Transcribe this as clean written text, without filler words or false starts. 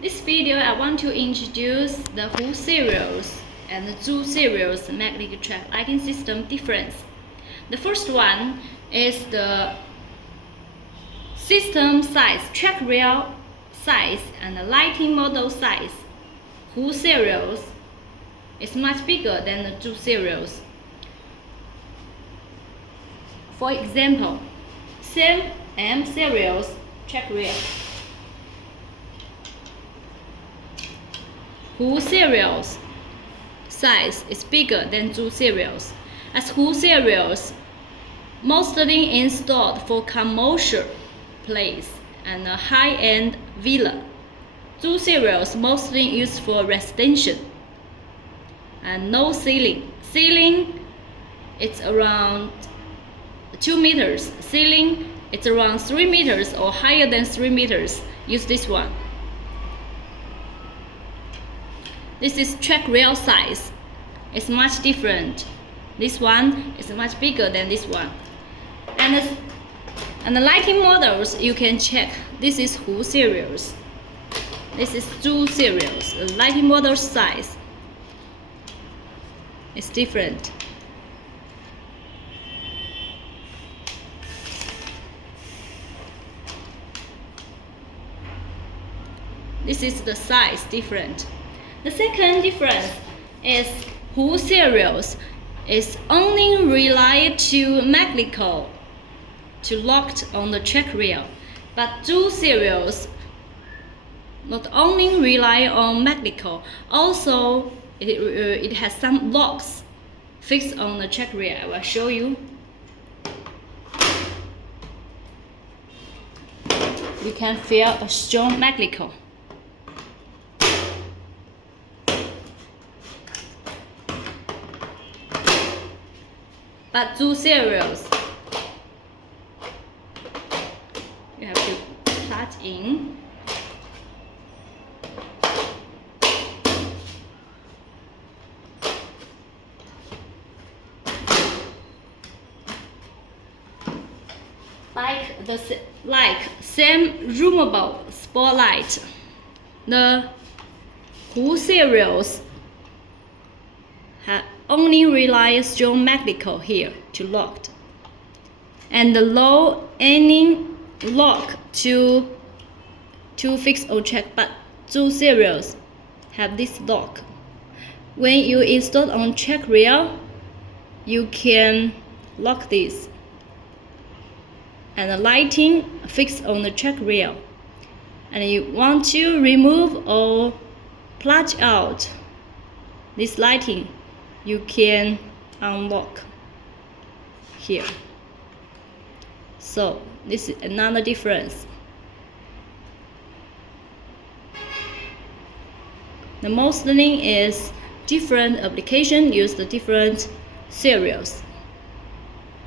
This video I want to introduce the Hu serials and the Zhu serials magnetic track lighting system difference. The first one is the system size, track rail size and the lighting model size. Hu serials is much bigger than the Zhu serials. For example, same M serials track rail. Hu serials size is bigger than Zhu serials, as Hu serials mostly installed for commercial place and a high-end villa. Zhu serials mostly used for residential and no ceiling. Ceiling it's around 2 meters. Ceiling it's around 3 meters or higher than 3 meters. Use this one. This is track rail size. It's much different. This one is much bigger than this one. And the lighting models you can check. This is Hu serials. This is Zhu serials. The lighting model size is different. This is the size different. The second difference is Hu serials is only rely to magnetic to locked on the track rail, but Zhu serials not only rely on magnetic, also it has some locks fixed on the track rail. I will show you. You can feel a strong magnetic. But Zhu serials, you have to plug in. Like same dimmable spotlight, the Hu serials only rely strong magnetic here to lock, and the low any lock to fix or check. But Zhu serials have this lock. When you install on track rail, you can lock this, and the lighting fixed on the track rail. And you want to remove or plug out this lighting, you can unlock here. So this is another difference. The most thing is different application use the different serials.